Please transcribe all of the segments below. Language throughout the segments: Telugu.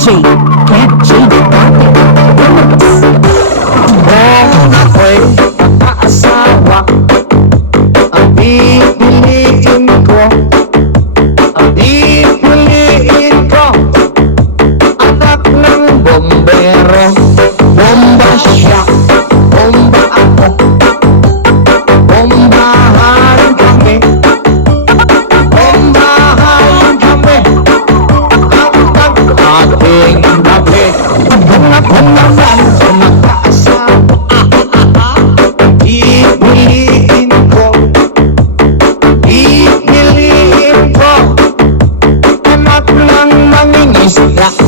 DJ DJ, DJ. Yeah.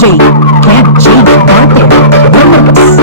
Can't change the Carter, Remix.